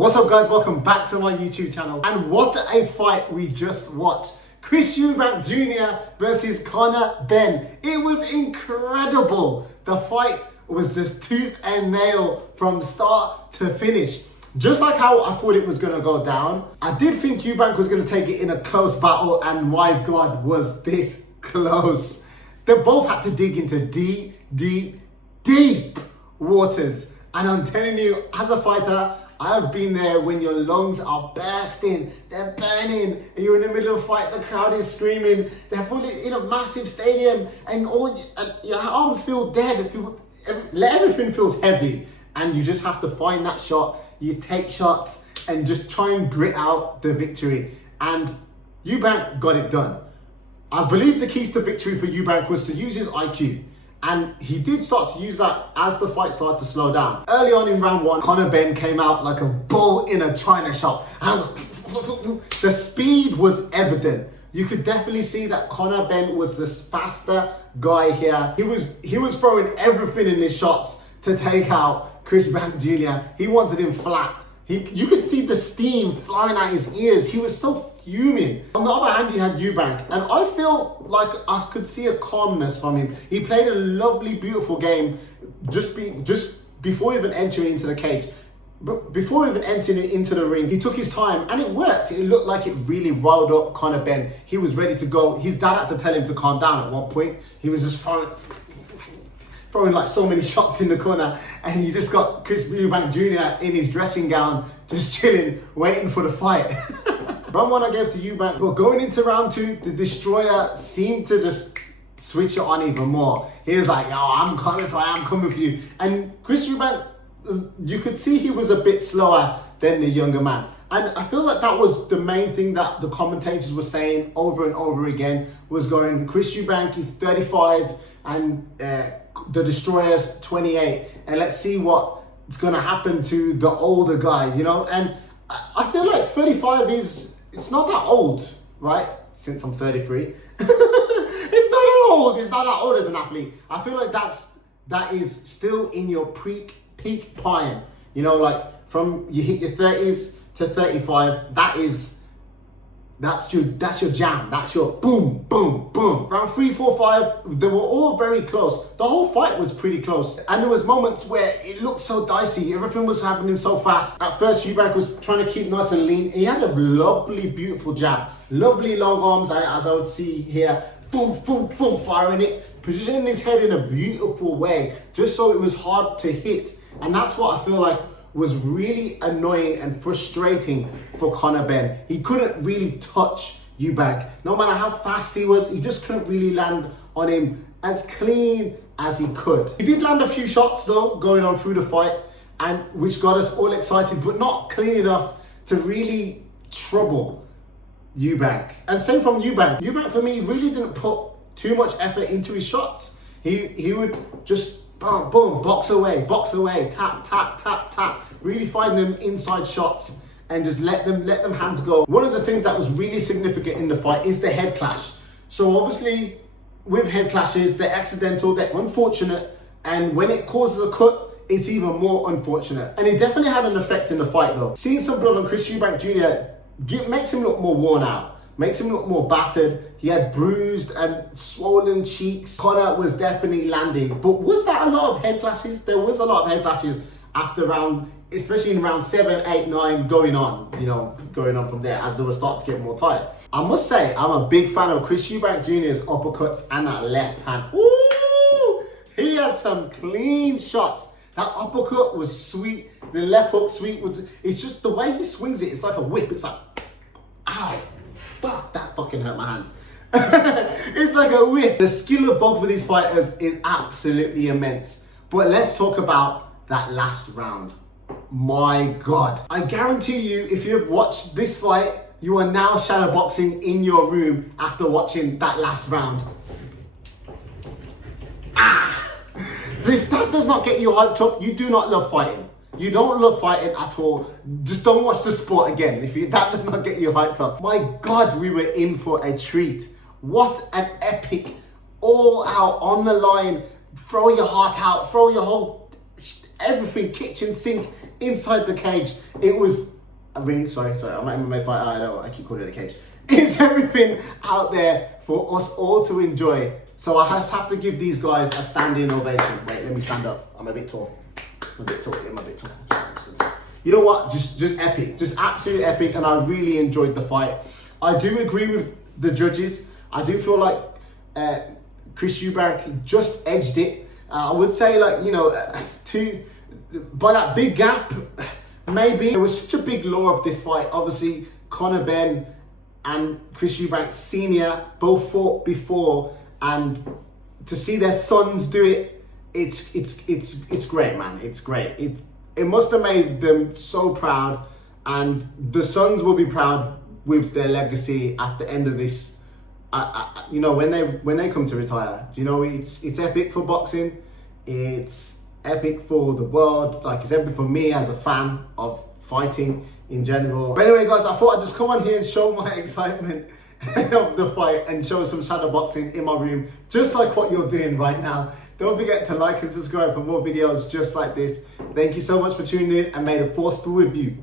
What's up guys, welcome back to my YouTube channel. And what a fight we just watched. Chris Eubank Jr. versus Benn. It was incredible. The fight was just tooth and nail from start to finish. Just like how I thought it was going to go down, I did think Eubank was going to take it in a close battle, and my God, was this close. They both had to dig into deep waters. And I'm telling you, as a fighter, I've been there when your lungs are bursting, they're burning, and you're in the middle of a fight, the crowd is screaming, they're fully in a massive stadium, and your arms feel dead, everything feels heavy, and you just have to find that shot, you take shots, and just try and grit out the victory. And Eubank got it done. I believe the keys to victory for Eubank was to use his IQ. And he did start to use that as the fight started to slow down. Early on in round one, Benn came out like a bull in a china shop. And the speed was evident. You could definitely see that Benn was the faster guy here. He was throwing everything in his shots to take out Chris Eubank Jr. He wanted him flat. You could see the steam flying out his ears. He was so fuming. On the other hand, you had Eubank, and I feel like I could see a calmness from him. He played a lovely, beautiful game just before even entering into the cage. But before even entering into the ring, he took his time, and it worked. It looked like it really riled up Benn. He was ready to go. His dad had to tell him to calm down at one point. He was just throwing like so many shots in the corner, and you just got Chris Eubank Jr. in his dressing gown, just chilling, waiting for the fight. Round one I gave to Eubank, but going into round two, the Destroyer seemed to just switch it on even more. He was like, yo, I'm coming for you. And Chris Eubank, you could see he was a bit slower than the younger man. And I feel like that was the main thing that the commentators were saying over and over again, was going, Chris Eubank is 35 and the Destroyer's 28. And let's see what's going to happen to the older guy, you know? And I feel like 35 it's not that old, right? Since I'm 33. It's not that old. It's not that old as an athlete. I feel like that is still in your peak prime. You know, like from you hit your 30s to 35, that's your jam. That's your boom, boom, boom. Round 3, 4, 5, they were all very close. The whole fight was pretty close. And there was moments where it looked so dicey. Everything was happening so fast. At first, Eubank was trying to keep nice and lean. He had a lovely, beautiful jab. Lovely long arms, as I would see here. Boom, boom, boom, firing it. Positioning his head in a beautiful way, just so it was hard to hit. And that's what I feel like was really annoying and frustrating for Benn. He couldn't really touch Eubank. No matter how fast he was, he just couldn't really land on him as clean as he could. He did land a few shots though, going on through the fight, and which got us all excited, but not clean enough to really trouble Eubank. And same from Eubank. Eubank for me really didn't put too much effort into his shots. He would just boom, boom, box away, tap, tap, tap, tap. Really find them inside shots and just let them hands go. One of the things that was really significant in the fight is the head clash. So obviously, with head clashes, they're accidental, they're unfortunate, and when it causes a cut, it's even more unfortunate. And it definitely had an effect in the fight though. Seeing some blood on Chris Eubank Jr. makes him look more worn out. Makes him look more battered. He had bruised and swollen cheeks. Connor was definitely landing. But was that a lot of head clashes? There was a lot of head clashes after round, especially in round 7, 8, 9, going on from there as they were starting to get more tired. I must say, I'm a big fan of Chris Eubank Jr.'s uppercuts and that left hand. Ooh! He had some clean shots. That uppercut was sweet. The left hook sweet. It's just the way he swings it. It's like a whip. It's like, ow. Fuck, that fucking hurt my hands. It's like a whip. The skill of both of these fighters is absolutely immense. But let's talk about that last round. My God. I guarantee you, if you've watched this fight, you are now shadowboxing in your room after watching that last round. If that does not get you hyped up, you do not love fighting. You don't love fighting at all. Just don't watch the sport again if that does not get you hyped up. My God, we were in for a treat. What an epic, all out, on the line, throw your heart out, throw your whole everything, kitchen sink, inside the cage. It was a ring, sorry, I'm an MMA fighter, I keep calling it a cage. It's everything out there for us all to enjoy. So I just have to give these guys a standing ovation. Wait, let me stand up. I'm a bit tall. I'm a bit tall. You know what? Just epic. Just absolute epic. And I really enjoyed the fight. I do agree with the judges. I do feel like Chris Eubank just edged it. I would say, like, you know, by that big gap, maybe. There was such a big law of this fight. Obviously, Benn and Chris Eubank Sr. both fought before, and to see their sons do it, it's great, man. It's great. It must have made them so proud, and the sons will be proud with their legacy after the end of this. You know, when they come to retire, you know, it's epic for boxing. It's epic for the world. Like, it's epic for me as a fan of fighting in general. But anyway, guys, I thought I'd just come on here and show my excitement of the fight and show some shadow boxing in my room, just like what you're doing right now. Don't forget to like and subscribe for more videos just like this. Thank you so much for tuning in, and may the force be with you.